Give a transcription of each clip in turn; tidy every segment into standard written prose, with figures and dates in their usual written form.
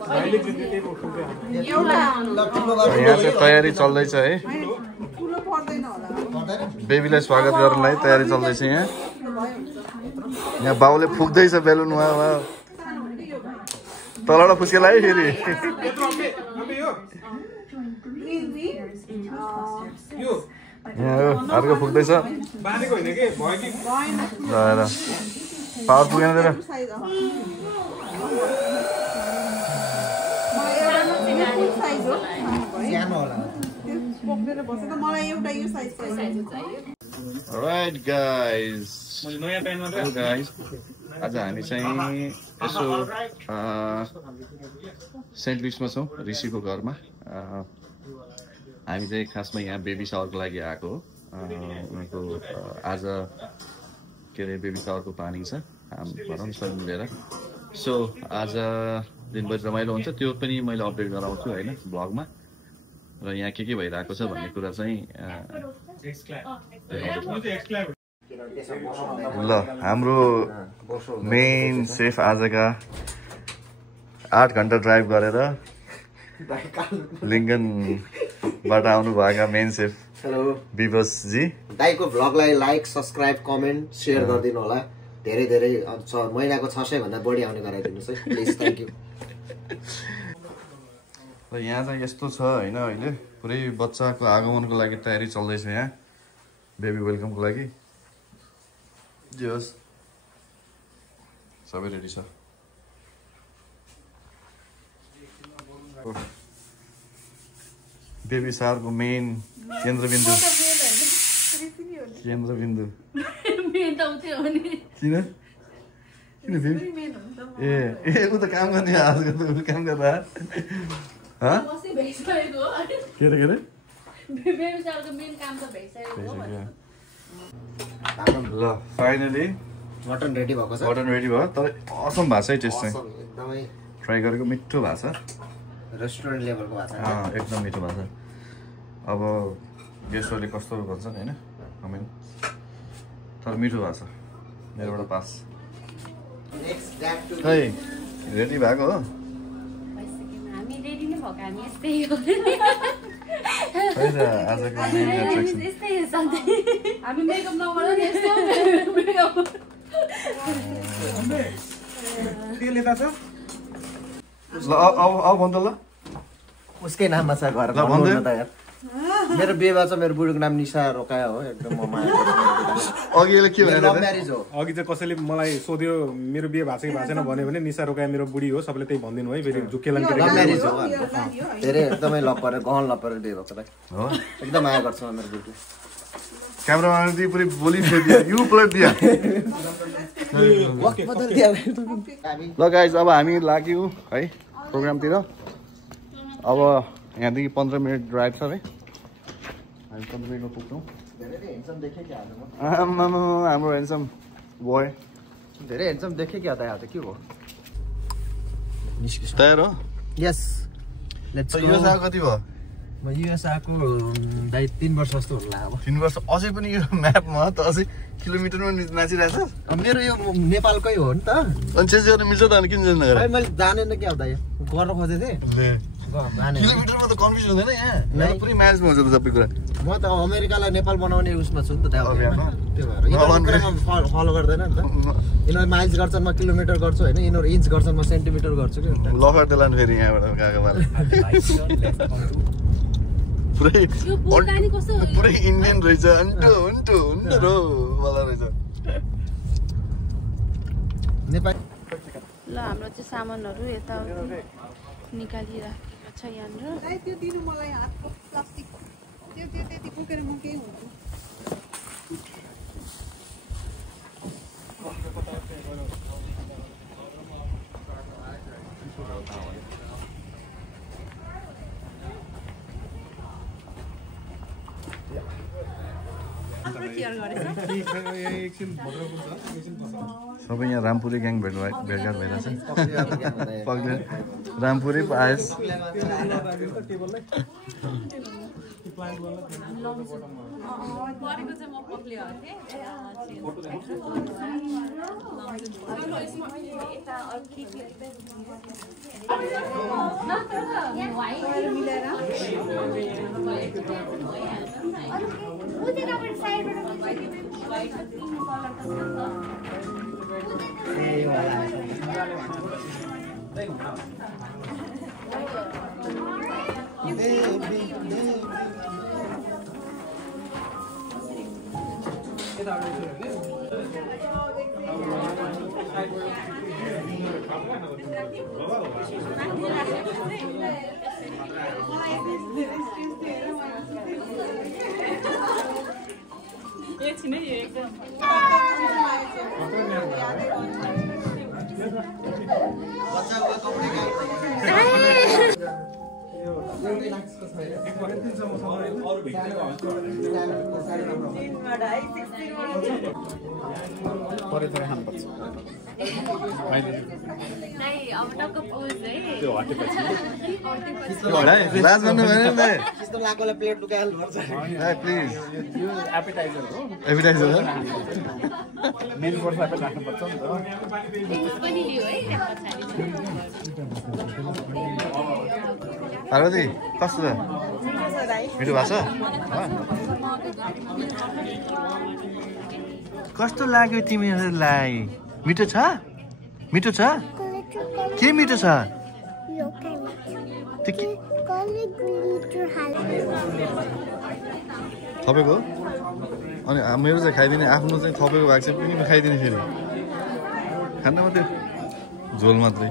यहाँ चाहिँ तयारी चल्दैछ है बेबीलाई स्वागत गर्नलाई तयारी चल्दैछ यहाँ बाउले फुक्दैछ बेलुन उहाँ तलबाट फुस्केला है फेरि अर्को फुक्दैछ पावर पुगेन तेरो Alright guys, आज हामी चाहिँ यसो सेन्ट लुइसमा छौँ ऋषिको घरमा हामी चाहिँ खासमा यहाँ बेबी सावरको लागि आएको हो उनीहरूको आज के अरे बेबी सावरको प्लानिङ छ भनौँ सब मिलेर सो आज दिनभरि रमाइलो हुन्छ त्यो पनि मैले अपडेट गराउँछु होइन ब्लगमा र यहाँ के भइरहेको छ भन्ने कुरा चाहिँ ल हाम्रो मेन सेफ आजका 8 घण्टा ड्राइभ गरेर लिङ्कनबाट आउनु भएका मेन सेफ हेलो विवश जी दाइको भ्लगलाई लाइक सब्स्क्राइब कमेन्ट सेयर गरिदिनु होला धेरै धेरै महिनाको 600 भन्दा बढी आउने गराइदिनुहोस् है प्लिज थ्याङ्क यू र यहाँ चाहिँ यस्तो छ होइन अहिले पुरै बच्चाको आगमनको लागि तयारी चल्दैछ यहाँ बेबी वेलकमको लागि जे होस् सबै रेडी छ बेबी सारको मेन केन्द्रबिन्दु किन ए ऊ त काम गर्ने आजको त काम गर्दा ल फाइनली मटन रेडी भएको छ मटन रेडी भयो तर असम भएको छ है टेस्ट चाहिँ एकदमै ट्राई गरेको मिठो भएको छ रेस्टुरेन्ट लेभलको भएको छ एकदम मिठो भएको छ अब गेस्टहरूले कस्तो भन्छन् होइन कमेन्ट तर मिठो भएको छ मेरोबाट पास खै रेडी भएको हो आजको मेन एट्र्याक्सन हामी मेकअप नगर्दा नि यस्तो मेकअप तेल यता छ ल अब भन त ल उसकै नाममा छ घर ल भन्दै त यार मेरो बेबा छ मेरो बुढीको नाम निशा रोकाया हो एकदम म माया गर्छु अघिले के भनेर म्यारेज हो अघि चाहिँ कसैले मलाई सोध्यो मेरो बिहे भएको छ कि भएको छैन भन्यो भने निशा रोकाया मेरो बुढी हो सबले त्यही भनिदिनु है फेरि झुक्केलन के म्यारेज हो धेरै एकदमै लभ गरेर गहन लभ गरेर बिहे भएको हो एकदम माया गर्छु मेरो बुढीले क्यामेराम्यान दिए पुरै बोली दिया यु प्लेट दिया ल गाइज अब हामी लाग्यौँ है प्रोग्रामतिर अब यहाँदेखि 15 मिनट ड्राइभ छ है हामी 15 मिनटमा पुग्छौँ हाम्रो हेन्सम बोय धेरै हेन्सम देखेँ क्या त आज के हो तयार हो यस लेट्स गो युएस आएको कति भयो म युएस आएको दाइ 3 वर्ष जस्तो होला अब 3 वर्ष अझै पनि यो म्यापमा त अझै किलोमिटरमा नाचिरहेछ मेरो यो नेपालकै हो नि त अनि चेन्ज गर्न मिल्छ त अनि किन चेन्ज नगरे मैले जानेन क्या दाइ गर्न खोजेको थिएँ किलोमिटरमा त कन्फ्युज हुँदैन यहाँ पुरै म्याचमा हुन्छ त सबै कुरा म त अमेरिकालाई नेपाल बनाउने उसमा छु नि त त्यहाँ त्यो भएर फलो गर्दैन नि त यिनीहरू माइल्स गर्छन् म किलोमिटर गर्छु होइन यिनीहरू इन्च गर्छन् म सेन्टिमिटर गर्छु कि लखर देलान फेरि यहाँबाट गएको पुरै इन्डियन रहेछ अन्टो अन्टो अन्टो वाला रहेछ नेपाल ल हाम्रो चाहिँ सामानहरू यता निकालिराखेको छ यहाँनिर त्यो दिनु मलाई हातको प्लास्टिक त्यो त्यति बोकेर म के हुन्छु सबै यहाँ रामपुरे ग्याङ भेटघाट भइरहेछ रामपुरे पाएस परेको चाहिँ म पक्ले हो थिएँ पार्वती कस्तो छ मिठो भएको छ कस्तो लाग्यो तिमीहरूलाई मिठो छ मिठो छ के मिठो छ थपेको अनि मेरो चाहिँ खाइदिने आफ्नो चाहिँ थपेको भएको चाहिँ पनि खाइदिने फेरि खाना मात्रै झोल मात्रै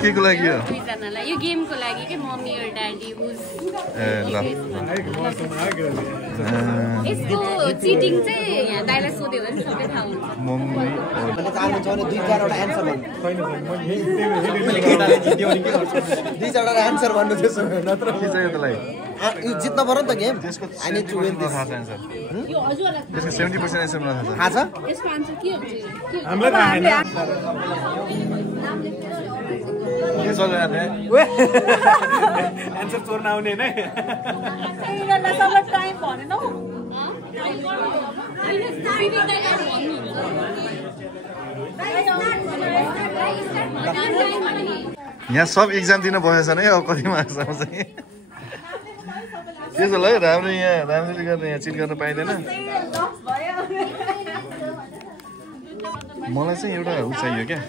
के को लागि हो दुईजनालाई यो गेमको लागि के मम्मी और ड्याडी हुज यसको चिटिङ चाहिँ यहाँ दाइलाई सोध्यो भने सबै थाहा हुन्छ मम्मी मैले चाहनु छ भने 2-4 वटा आन्सर भन्नु मैले केटाले जित्यो भने के गर्छ 2-4 वटा आन्सर भन्नु त्यसो नत्र के चाहियो त्यसलाई यो जित्न पर्यो नि त गेम त्यसको अनि टु विन दिस यो हजुरलाई त्यसको 70% आन्सर मलाई थाहा छ यसको आन्सर के हुन्छ हामीलाई थाहा छैन के चलिरहेको थियो आन्सर चोर्न आउने हैन यिनीहरूलाई सबै टाइम भनेनौ यहाँ सब एक्जाम दिन बसेछ नि अब कति मार्क्स आउँछ त्यसो ल राम्रो यहाँ राम्ररी गर्ने यहाँ चिट गर्न पाइँदैन मलाई चाहिँ एउटा उ चाहियो क्या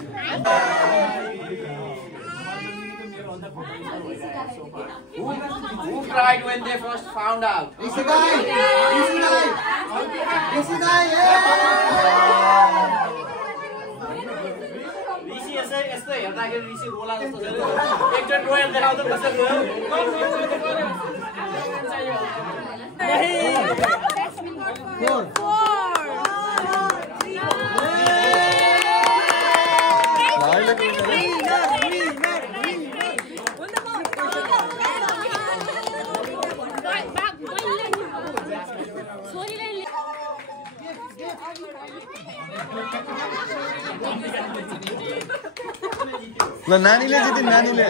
Who cried when they first found out? Rishi guy! Rishi यस्तो हेर्दाखेरि ऋषि रोला जस्तो छ एकजना रोयल देखाउँछ कसरी ल नानीले जित्यो नानीले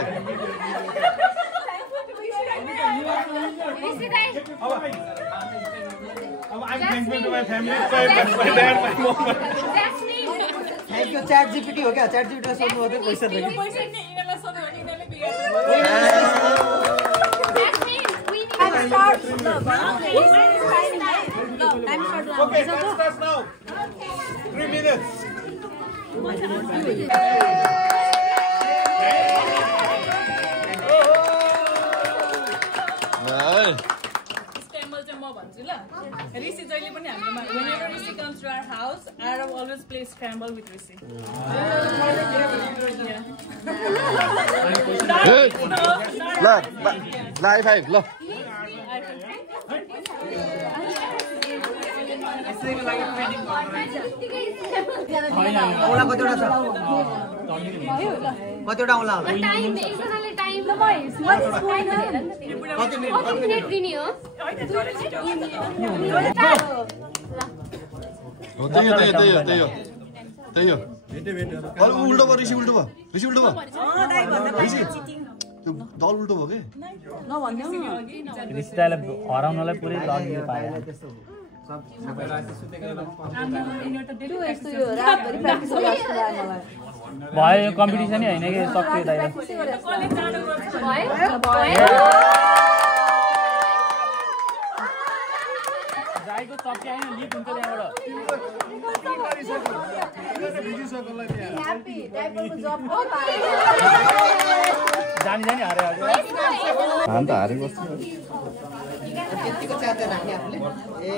Thank you chat GPT हो क्या chat GPT सोध्नु हो त पैसा दियो Okay, starts now. 3 minutes. Scramble चाहिँ म भन्छु ल ऋषि जहिले पनि हामीमा whenever Rishi comes to our house Arab always plays scramble with Rishi ल हाई फाइभ ल औला कतिवटा छ कतिवटा आउला होला टाइम एकजनाले टाइम कति मिनेट दिने हो त्यही हो उल्टो भयो ऋषि उल्टो भयो ऋषि त्यो दल उल्टो भयो कि ऋषितालाई हराउनलाई पुरै लगियो पाए भयो यो कम्पिटिसनै होइन कि सक्यो दाइ गाईको चक्की आएन लिक हुन्छ त्यहाँबाट जानी जानी हारे हान त हारे बस्छ त्यतिको च्याते राख्ने आफूले ए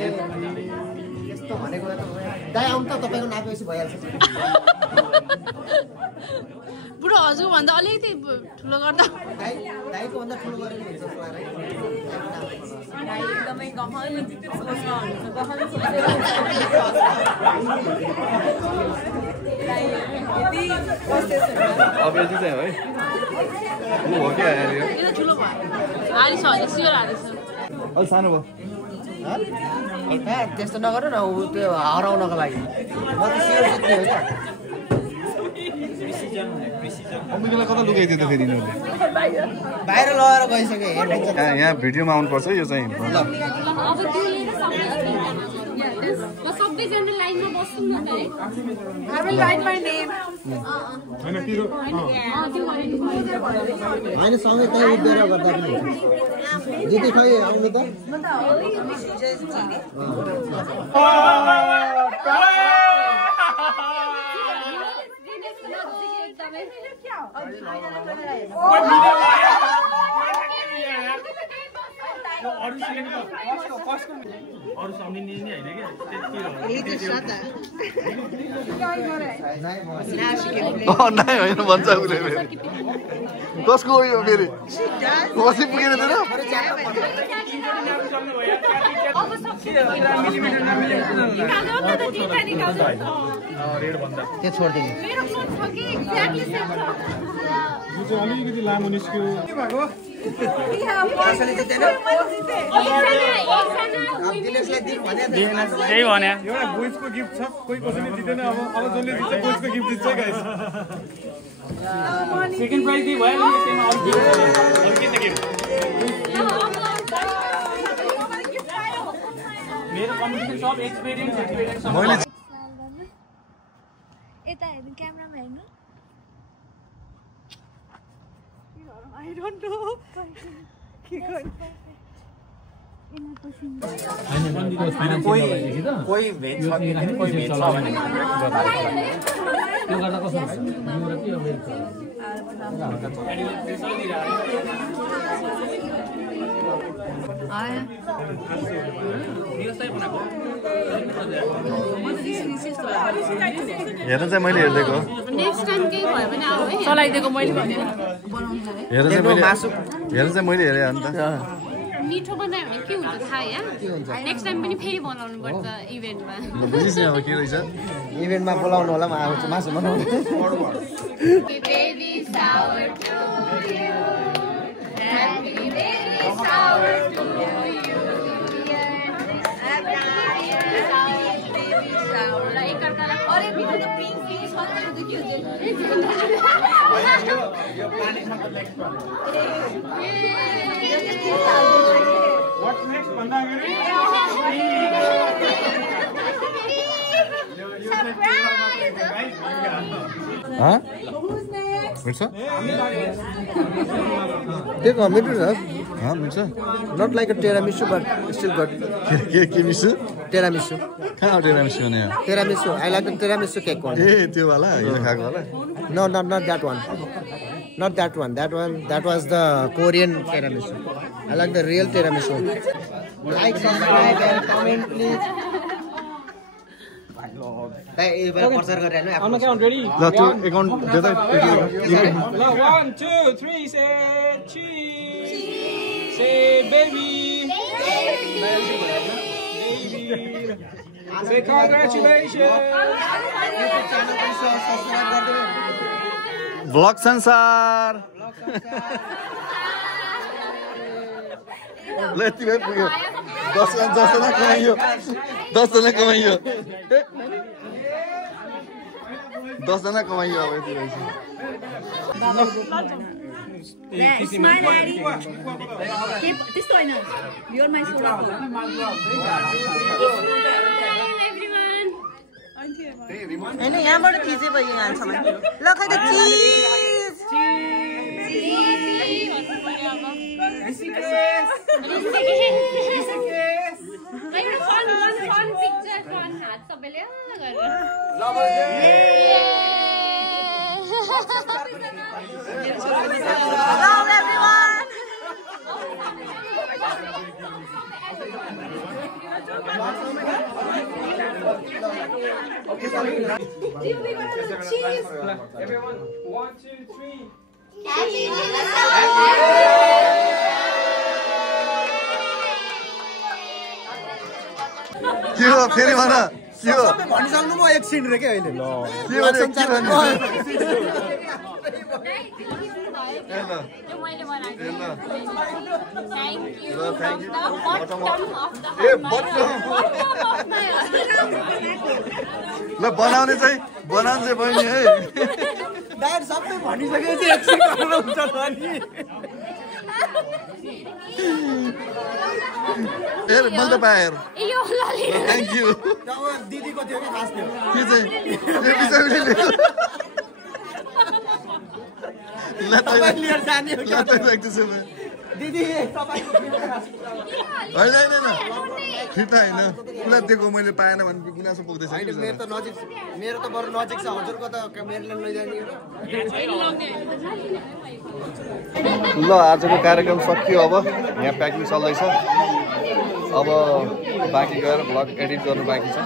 यस्तो भनेको दाइ आउनु त तपाईँको नापेपछि भइहाल्छ बुढो हजुर भन्दा अलिकति ठुलो गर्दा दाइको भन्दा ठुलो गरेको हुन्छ एकदमै गहन सोचमा अब यति चाहिँ है हो के आयो यो ठुलो भयो हारिस हजुर सियर हारिस अलि सानो भयो त्यस्तो नगर न त्यो हराउनको लागि म त सियर जित्ने हो क्या अम्बिकालाई कता लुकाइदियो त फेरि यिनीहरूले बाहिर लगेर गइसक्यो हेर्नुहुन्छ यहाँ भिडियोमा आउनुपर्छ यो चाहिँ अब त्यो लिएर सबैजना लाइनमा बस्नु न त I will write my name. होइन सँगै त्यही उभिएर गर्दा पनि जिते खै आउनु त अरू सम्झिने नि होइन नाइ होइन भन्छ उसले कसको हो यो फेरि कसी पुगेन तेरो त्यो छोडिदिनु अलिकति लामो निस्क्यो के भएको त्यही भने एउटा बोइजको गिफ्ट छ कोही कसैले जित्दैन अब जसले जित्छ बोइजको गिफ्ट जित्छ गाइस सेकेन्ड प्राइज दिए भयो नि त्यसमा अरु के त गिफ्ट मेरो कम्पिटिसन सब एक्सपिरियन्स मैले यता हेर्नु क्यामेरामा हेर्नु I don't know. कोही भेज छ कि कोही भेज छ भने त्यो गर्दा कसो हुन्छ युरोप कि अमेरिका हेर्न चाहिँ मैले हेर्देको नेक्स्ट टाइम केही भयो भने आऊ है चलाइदिएको मैले भने हेर्न चाहिँ मैले हेरेँ अन्त मिठो बनायो भने के हुन्छ थाहा या नेक्स्ट टाइम पनि फेरि बनाउनु पर्छ इभेन्टमा बुझिस् अब के रहेछ इभेन्टमा बोलाउनु होला म आउँछु मासु बनाउनु What's next भन्दाखेरि मिर्छ त्यो मिठो छ मिर्छ not like a tiramisu but still good के मिसु टेरामिसु कहाँ हो टेरामिसु भने tiramisu I like the tiramisu cake one ए त्यो वाला यो खाएको वाला no not that one not that one that was the Korean tiramisu I like the real tiramisu like subscribe and comment please दाइ ए बेला प्रचार गरिहाल्नु आफ्नो count ready ल त्यो अकाउन्ट देदा ल 1 2 3 say cheese say baby say congratulations YouTube channel पनि सब्स्क्राइब गर्दिनु ब्लग संसार ल यति भए पुग्यो 10 जना कमाइयो 10 जना कमाइयो 10 जना कमाइयो अब यति भएछ त्यस्तो होइन योर माई सोडा हैन यहाँबाट थिचे भयो यहाँसम्म ल खै त Everyone, 1, 2, 3. के हो फेरि भन के हो सबै भनिसक्नु म एकछिन रे के अहिले के भन्यो के भन्यो ल बनाउने चाहिँ बहिनी है डाइट सबै भनिसकेपछि एकछिन गर्नु हुन्छ नि हेर मैले त पाएँ हेर थ्याङ्क यू दिदीको थियो कि खास थियो के चाहिँ लिएर जाने हो दिदी होइन फिर्ता होइन उसलाई दिएको मैले पाएन भने गुनासो पुग्दैछ मेरो त नजिक मेरो त बरु नजिक छ हजुरको त मेरोले लैजाने ल आजको कार्यक्रम सकियो अब यहाँ प्याकिङ चल्दैछ अब बाँकी गएर भ्लग एडिट गर्नु बाँकी छ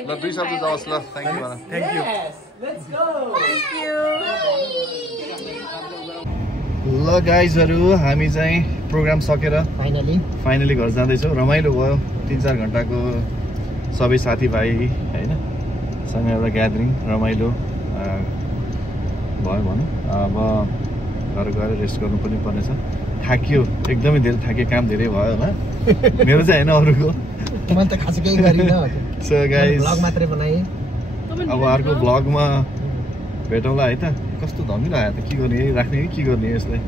ल 2 शब्द जाओस् ल थ्याङ्क यू भन Thank you. ल गाइजहरू हामी चाहिँ प्रोग्राम सकेर फाइनली घर जाँदैछौँ रमाइलो भयो 3-4 घन्टाको सबै साथीभाइ होइन सँग एउटा ग्यादरिङ रमाइलो भयो भनौँ अब घर गएर रेस्ट गर्नु पनि पर्नेछ थाकियो एकदमै धेरै थाकियो काम धेरै भयो होला मेरो चाहिँ होइन अरूको मैले त खास केही गरिन सो गाइस भ्लग मात्रै बनाएँ अब अर्को भ्लगमा भेटौँला है त कस्तो धमिलो आयो त के गर्ने राख्ने कि के गर्ने यसलाई